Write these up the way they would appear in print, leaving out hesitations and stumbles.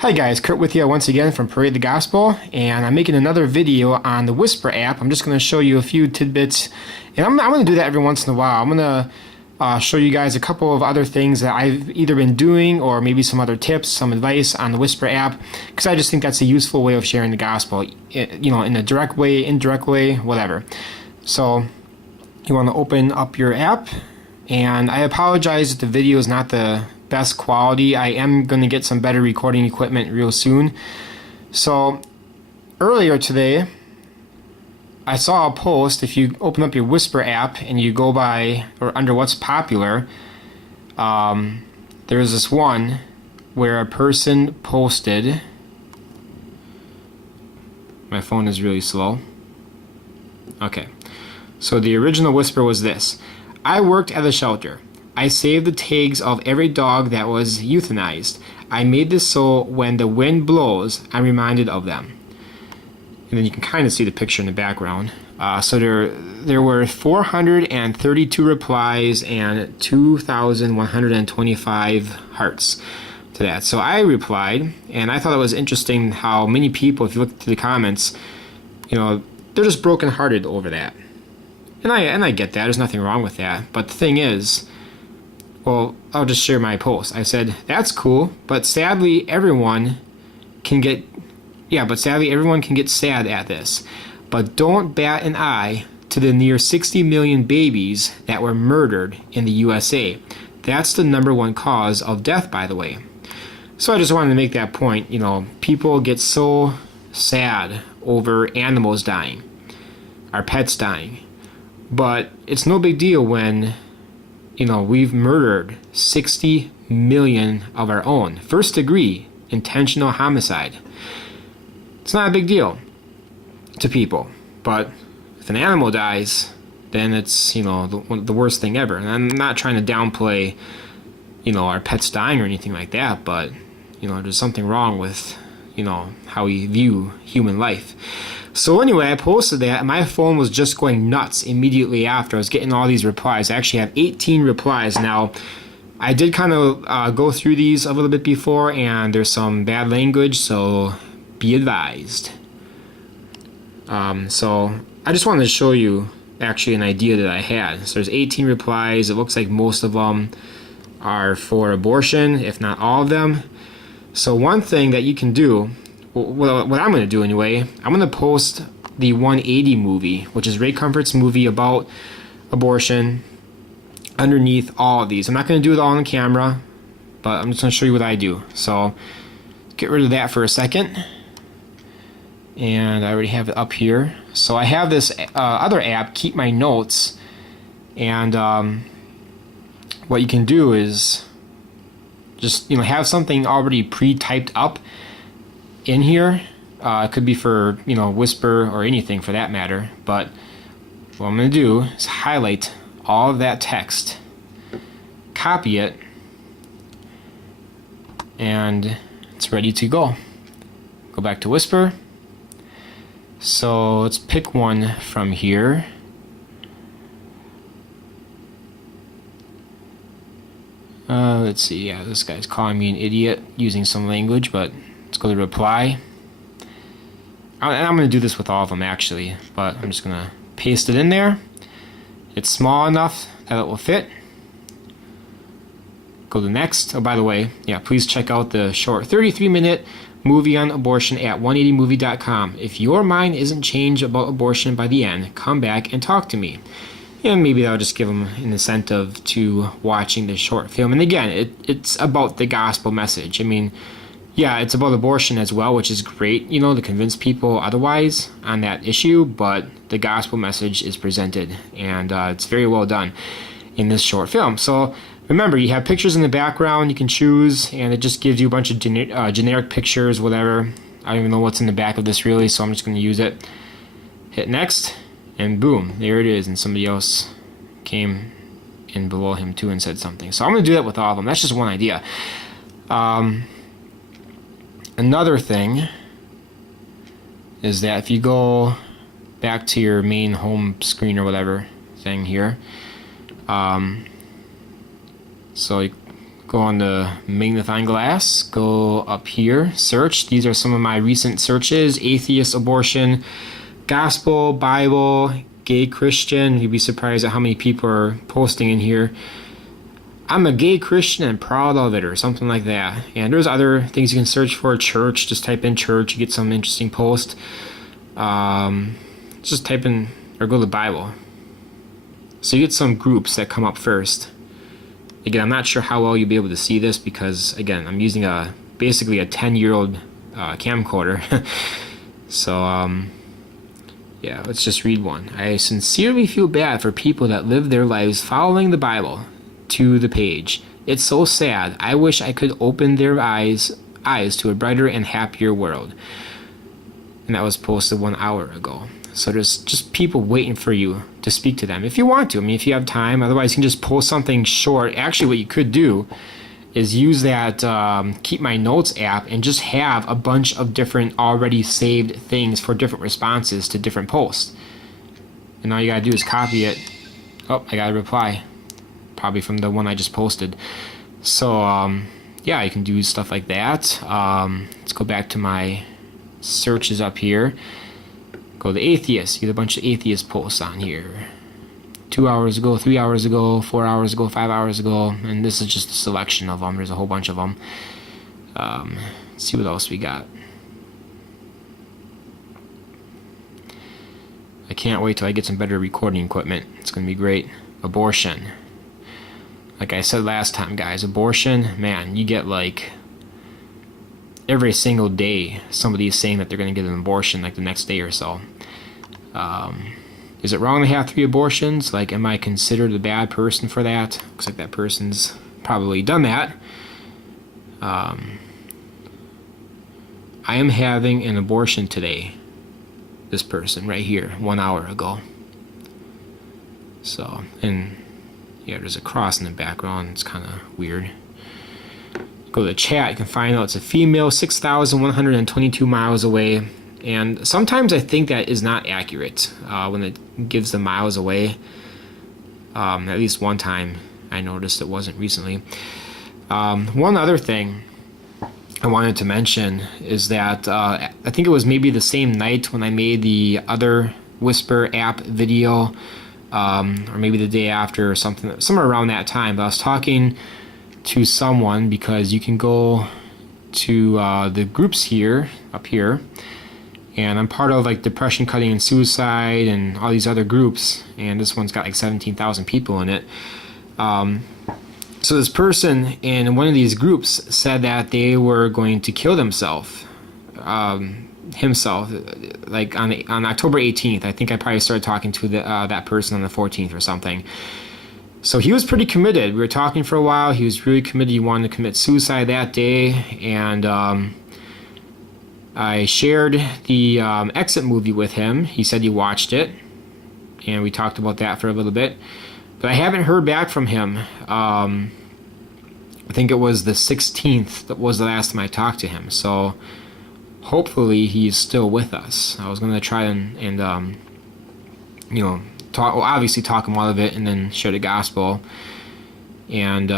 Hi guys, Kurt with you once again from Parade the Gospel, and I'm making another video on the Whisper app. I'm just going to show you a few tidbits, and I'm going to do that every once in a while. I'm going to show you guys a couple of other things that I've either been doing or maybe some other tips, some advice on the Whisper app, because I just think that's a useful way of sharing the gospel, you know, in a direct way, indirect way, whatever. So you want to open up your app, and I apologize if the video is not the best quality. I am going to get some better recording equipment real soon. So earlier today I saw a post. If you open up your Whisper app and you go by or under what's popular, there's this one where a person posted, my phone is really slow. Okay, so the original Whisper was this: I worked at a shelter. I saved the tags of every dog that was euthanized. I made this so when the wind blows, I'm reminded of them. And then you can kind of see the picture in the background. So there were 432 replies and 2,125 hearts to that. So I replied, and I thought it was interesting how many people, if you look through the comments, you know, they're just brokenhearted over that. And I get that. There's nothing wrong with that. But the thing is, well, I'll just share my post. I said, that's cool, but sadly everyone can get sad at this. But don't bat an eye to the near 60 million babies that were murdered in the USA. That's the #1 cause of death, by the way. So I just wanted to make that point. You know, people get so sad over animals dying, our pets dying. But it's no big deal when, you know, we've murdered 60 million of our own. First degree intentional homicide. It's not a big deal to people. But if an animal dies, then it's, you know, the worst thing ever. And I'm not trying to downplay, you know, our pets dying or anything like that. But, you know, there's something wrong with, you know, how we view human life. So anyway, I posted that, and my phone was just going nuts immediately after. I was getting all these replies. I actually have 18 replies now. I did kind of go through these a little bit before, and there's some bad language, so be advised. So I just wanted to show you actually an idea that I had. So there's 18 replies. It looks like most of them are for abortion, if not all of them. So one thing that you can do, well, what I'm going to do anyway, I'm going to post the 180 movie, which is Ray Comfort's movie about abortion, underneath all of these. I'm not going to do it all on camera, but I'm just going to show you what I do. So get rid of that for a second. And I already have it up here. So I have this other app, Keep My Notes. And what you can do is just, you know, have something already pre-typed up in here. It could be for, you know, Whisper or anything for that matter, but what I'm going to do is highlight all of that text, copy it, and it's ready to go. Go back to Whisper. So let's pick one from here. Let's see, yeah, this guy's calling me an idiot using some language, but let's go to reply. I'm going to do this with all of them actually, but I'm just going to paste it in there. It's small enough that it will fit. Go to next. Oh, by the way, yeah, please check out the short 33-minute movie on abortion at 180movie.com. If your mind isn't changed about abortion by the end, come back and talk to me. And maybe that'll just give them an incentive to watching the short film. And again, it's about the gospel message. I mean, yeah, it's about abortion as well, which is great, you know, to convince people otherwise on that issue, but the gospel message is presented, and it's very well done in this short film. So remember, you have pictures in the background you can choose, and it just gives you a bunch of generic pictures, whatever. I don't even know what's in the back of this really, so I'm just going to use it. Hit next, and boom, there it is, and somebody else came in below him too and said something. So I'm going to do that with all of them. That's just one idea. Another thing is that if you go back to your main home screen or whatever thing here, so you Go on the magnifying glass, go up here, search. These are some of my recent searches: atheist, abortion, gospel, Bible, gay Christian. You'd be surprised at how many people are posting in here. I'm a gay Christian and proud of it, or something like that. And there's other things you can search for. Church, just type in church, you get some interesting post. Just type in, or go to the Bible. So you get some groups that come up first. Again, I'm not sure how well you'll be able to see this because, again, I'm using basically a 10-year-old camcorder. So, yeah, let's just read one. I sincerely feel bad for people that live their lives following the Bible to the page. It's so sad. I wish I could open their eyes to a brighter and happier world. And that was posted 1 hour ago. So there's just people waiting for you to speak to them if you want to. I mean, if you have time. Otherwise, you can just post something short. Actually, what you could do is use that Keep My Notes app and just have a bunch of different already saved things for different responses to different posts. And all you gotta do is copy it. Oh, I got a reply. Probably from the one I just posted. So, yeah, you can do stuff like that. Let's go back to my searches up here. Go to atheist. You get a bunch of atheist posts on here. 2 hours ago, 3 hours ago, 4 hours ago, 5 hours ago, and this is just a selection of them. There's a whole bunch of them. Let's see what else we got. I can't wait till I get some better recording equipment. It's going to be great. Abortion. Like I said last time, guys, abortion, man, you get like every single day somebody is saying that they're going to get an abortion like the next day or so. Is it wrong to have 3 abortions? Like, am I considered a bad person for that? Looks like that person's probably done that. I am having an abortion today. This person right here, 1 hour ago. So, and yeah, there's a cross in the background. It's kind of weird. Go to the chat. You can find out it's a female, 6,122 miles away. And sometimes I think that is not accurate when it gives the miles away. At least one time I noticed it wasn't recently. One other thing I wanted to mention is that I think it was maybe the same night when I made the other Whisper app video, or maybe the day after or something, somewhere around that time. But I was talking to someone because you can go to the groups here, up here, and I'm part of like depression, cutting, and suicide, and all these other groups. And this one's got like 17,000 people in it. So this person in one of these groups said that they were going to kill themselves, himself, like on October 18th. I think I probably started talking to that person on the 14th or something. So he was pretty committed. We were talking for a while. He was really committed. He wanted to commit suicide that day, and I shared the Exit movie with him. He said he watched it, and we talked about that for a little bit. But I haven't heard back from him. I think it was the 16th that was the last time I talked to him. So hopefully he's still with us. I was going to try and you know, talk. Well, obviously talk him out of it, and then share the gospel. And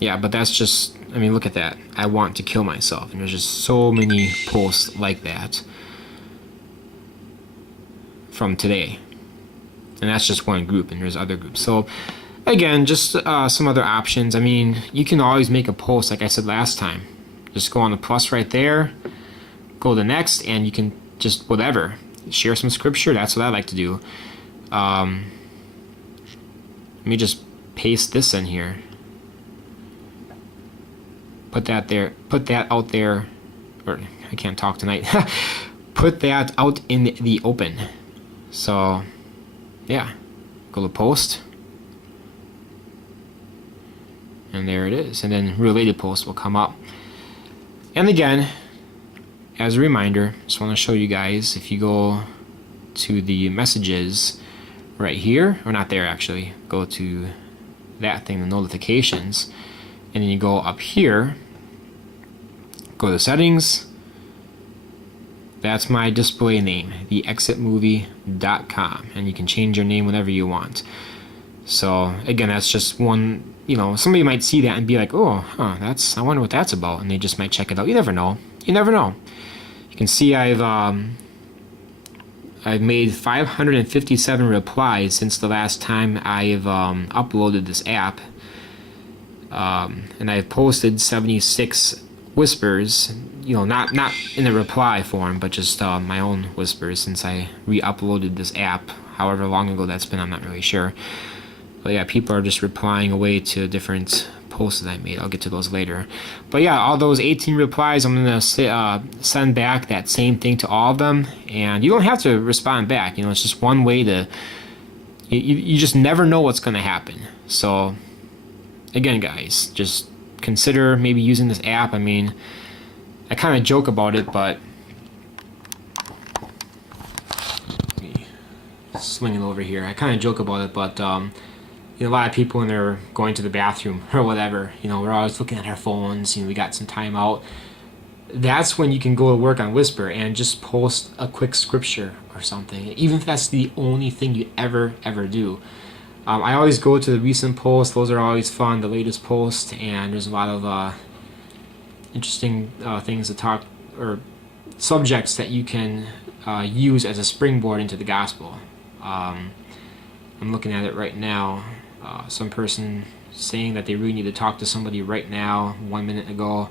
yeah, but that's just. I mean, look at that. I want to kill myself. And there's just so many posts like that from today. And that's just one group, and there's other groups. So, again, just some other options. I mean, you can always make a post, like I said last time. Just go on the plus right there, go to next, and you can just whatever. Share some scripture. That's what I like to do. Let me just paste this in here. Put that there. Put that out there. Or I can't talk tonight. Put that out in the open. So, yeah. Go to post. And there it is. And then related posts will come up. And again, as a reminder, just want to show you guys, if you go to the messages right here, or not there actually, go to that thing, the notifications, and then you go up here, go to settings. That's my display name, theexitmovie.com, and you can change your name whenever you want. So again, that's just one somebody might see that and be like, oh, huh, I wonder what that's about, and they just might check it out. You never know. You never know. You can see I've made 557 replies since the last time I've uploaded this app, and I've posted 76 whispers. Not in the reply form, but just my own whispers since I re-uploaded this app. However long ago that's been, I'm not really sure. But yeah, people are just replying away to different posts that I made. I'll get to those later. But yeah, all those 18 replies, I'm going to send back that same thing to all of them. And you don't have to respond back. It's just one way to... You just never know what's going to happen. So, again, guys, just consider maybe using this app. I mean, I kind of joke about it, but... Let me swing it over here. I kind of joke about it, but... a lot of people when they're going to the bathroom or whatever, we're always looking at our phones, we got some time out. That's when you can go to work on Whisper and just post a quick scripture or something, even if that's the only thing you ever do. I always go to the recent posts. Those are always fun, the latest post, and there's a lot of interesting things to talk, or subjects that you can use as a springboard into the gospel. I'm looking at it right now. Some person saying that they really need to talk to somebody right now, 1 minute ago,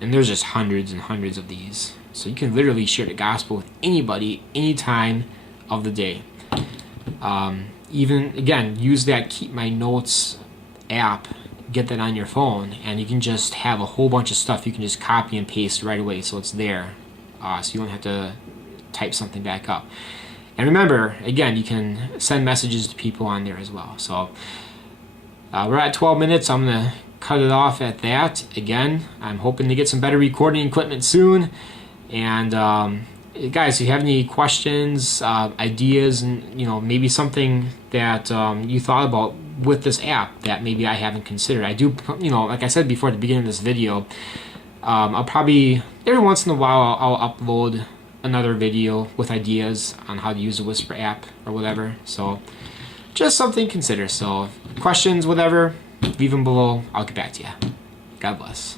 and there's just hundreds and hundreds of these. So you can literally share the gospel with anybody, any time of the day. Even, again, use that Keep My Notes app, get that on your phone, and you can just have a whole bunch of stuff you can just copy and paste right away so it's there. So you don't have to type something back up. And remember, again, you can send messages to people on there as well. So we're at 12 minutes. I'm going to cut it off at that. Again, I'm hoping to get some better recording equipment soon. And guys, if you have any questions, ideas, and maybe something that you thought about with this app that maybe I haven't considered. I do, like I said before at the beginning of this video, I'll probably, every once in a while, I'll upload another video with ideas on how to use the Whisper app or whatever. So just something to consider. So questions, whatever, leave them below. I'll get back to you. God bless.